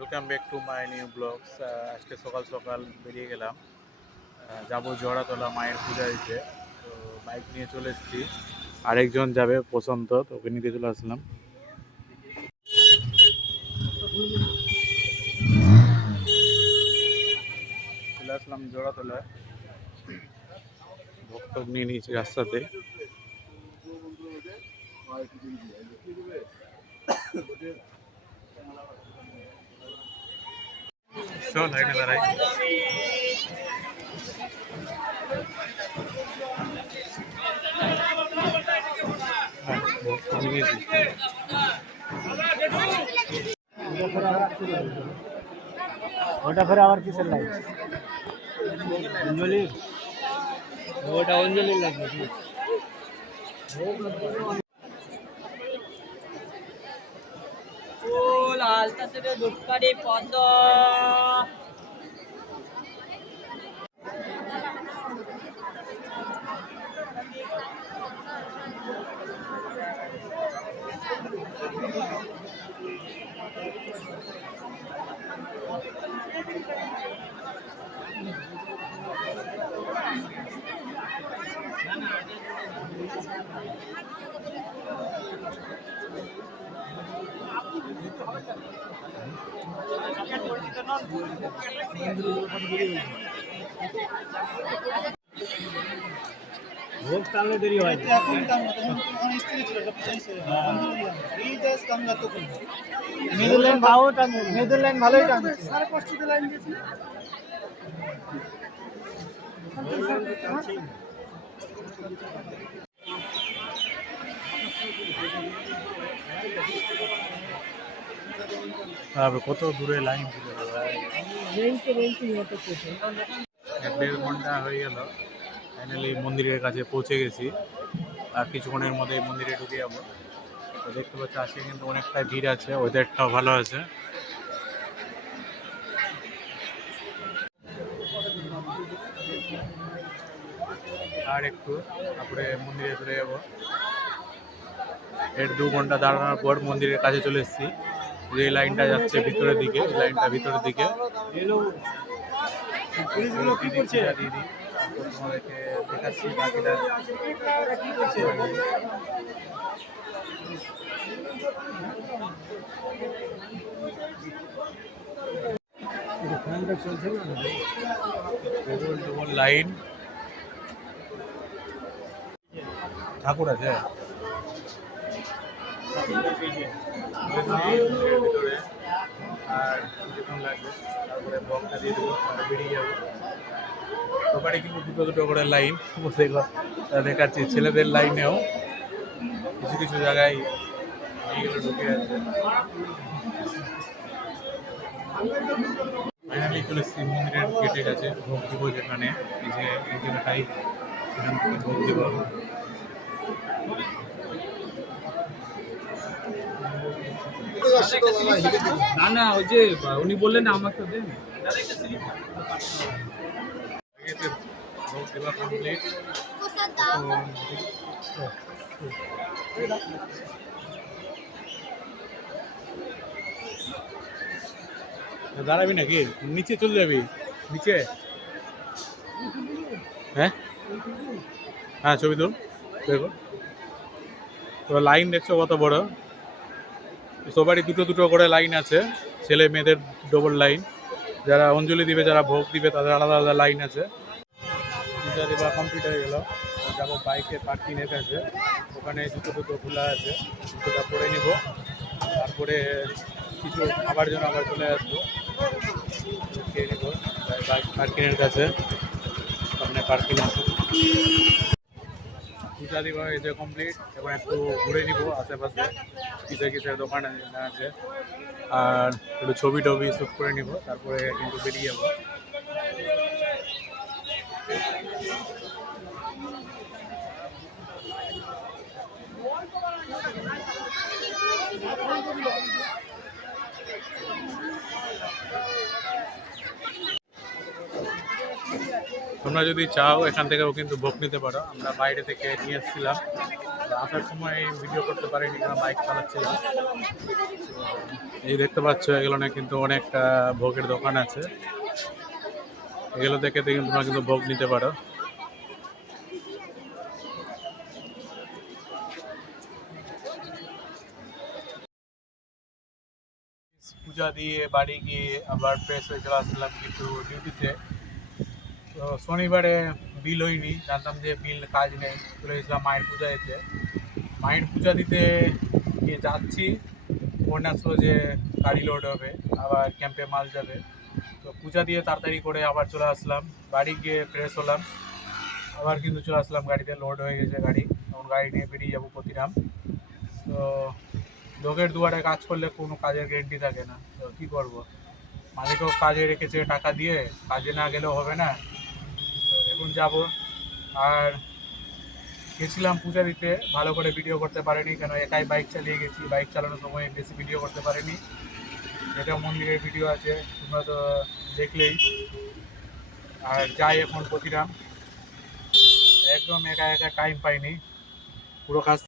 Welcome back to my new blogs. আজকে সকাল সকাল বেরিয়ে গেলাম, যাবো জোড়াতলা মায়ের পূজা দিতে। তো বাইক নিয়ে চলে এসেছি, আরেকজন যাবে প্রশান্ত, তো ওকে নিতে চলে আসলাম। চলে আসলাম জোড়াতলায়, ভক্ত নিয়ে নিয়েছি রাস্তাতে। চল লাইনে দাঁড়াই। ভক্ত নিয়েছি। ওটা ফের আবার কিসের লাইন? অঞ্জলি, ওটা অঞ্জলির লাগবে। ফুল আলতা সেটা দুপারি পদ্ম। ভোগ টানলে দেরি হয়। নেদারল্যান্ড ভালোই টানছে। কত দূরে লাইন ছিল, 1-1.5 ঘন্টা হয়ে গেল। ফাইনালি মন্দিরের কাছে পৌঁছে গেছি, আর কিছুক্ষণের মধ্যে মন্দিরে ঢুকে যাবো। তো দেখতে পাচ্ছি আজকে কিন্তু অনেকটাই ভিড় আছে, ওয়েদারটাও ভালো আছে। আর একটু তারপরে মন্দিরে চলে যাবো। 1-2 ঘন্টা দাঁড়ানোর পর মন্দিরের কাছে চলে এসেছি। যে লাইনটা যাচ্ছে ভিতরের দিকে, এই লাইনটা ভিতরের দিকে। কি করছে? দিদি তোমাদেরকে দেখাচ্ছি বাকিটা। লাইন ঠাকুর আছে ভিতরে, আর কিছুক্ষণ লাগবে, তারপরে বকটা দিয়ে দেবো, তারপরে বেরিয়ে যাবো। সবারই কিন্তু দুটো দুটো করে লাইন দেখাচ্ছি। ছেলেদের লাইনেও কিছু কিছু জায়গায় এইগুলো ঢুকে আছে। ফাইনালি চলে এসেছি মন্দিরের গেটের কাছে, ভোগ দিব যেখানে, এই যে এই জায়গাটাই, এখান থেকে ভোগ দিব। না না, ওই যে উনি বললেন আমাকে দেন। ভোগ দেওয়া কমপ্লিট। দাঁড়াবি নাকি? নিচে চলে যাবি নিচে? হ্যাঁ হ্যাঁ, ছবি তুল, দেখো তো লাইন দেখছো কত বড়। সবারই দুটো দুটো করে লাইন আছে, ছেলে মেয়েদের ডবল লাইন। যারা অঞ্জলি দিবে, যারা ভোগ দিবে, তাদের আলাদা আলাদা লাইন আছে। পূজা দেওয়া কমপ্লিট হয়ে গেল, যাবো বাইকে পার্কিংয়ের কাছে। ওখানে জুতো টুতো খোলা আছে, জুতোটা পরে নিব। তারপরে কিছু খাবার জন্য আবার চলে আসবো, খেয়ে নিব বাইক পার্কিংয়ের কাছে। সামনে পার্কিং আছে। পূজা দেওয়া হয়েছে কমপ্লিট, এবার একটু ঘুরে নিব আশেপাশে, কিসের কিসের দোকান আছে, আর একটু ছবি টবি শ্যুট করে নিব, তারপরে কিন্তু বেরিয়ে যাবো। তোমরা যদি চাও এখান থেকেও কিন্তু ভোগ নিতে পারো। আমরা বাইরে থেকে নিয়ে এসেছিলাম, আসার সময় ভিডিও করতে পারিনি কারণ বাইক চালাচ্ছিলাম। এই দেখতে পাচ্ছ এগুলো কিন্তু অনেক ভোগের দোকান আছে, এগুলো দেখে দেখে তোমরা কিন্তু ভোগ নিতে পারো। পূজা দিয়ে বাড়ি গিয়ে আবার ফ্রেশ হয়ে চলে আসলাম কিন্তু ডিউটিতে। তো শনিবারে বিল হয়নি, জানতাম যে বিল কাজ নেই, চলে গেছিলাম মায়ের পূজা দিতে। মায়ের পূজা দিতে গিয়ে যাচ্ছি, মনে আসলো যে গাড়ি লোড হবে, আবার ক্যাম্পে মাল যাবে। তো পূজা দিয়ে তাড়াতাড়ি করে আবার চলে আসলাম, বাড়ি গিয়ে ফ্রেশ হলাম, আবার কিন্তু চলে আসলাম গাড়িতে, লোড হয়ে গেছে গাড়ি, তখন গাড়ি নিয়ে বেরিয়ে যাবো প্রতিরাম। তো লোকের দুয়ারে কাজ করলে কোনো কাজের গ্যারেন্টি থাকে না, তো কী করবো, মালিকও কাজে রেখেছে টাকা দিয়ে, কাজে না গেলেও হবে না। তো এখন যাব। আর গেছিলাম পূজা দিতে, ভালো করে ভিডিও করতে পারিনি কেন একাই বাইক চালিয়ে গেছি, বাইক চালানোর সময় বেশি ভিডিও করতে পারিনি। যেটা মন্দিরের ভিডিও আছে তোমরা তো দেখলেই। আর যাই এখন প্রতিরাম, একদম একা একা টাইম পাইনি পুরো কাজ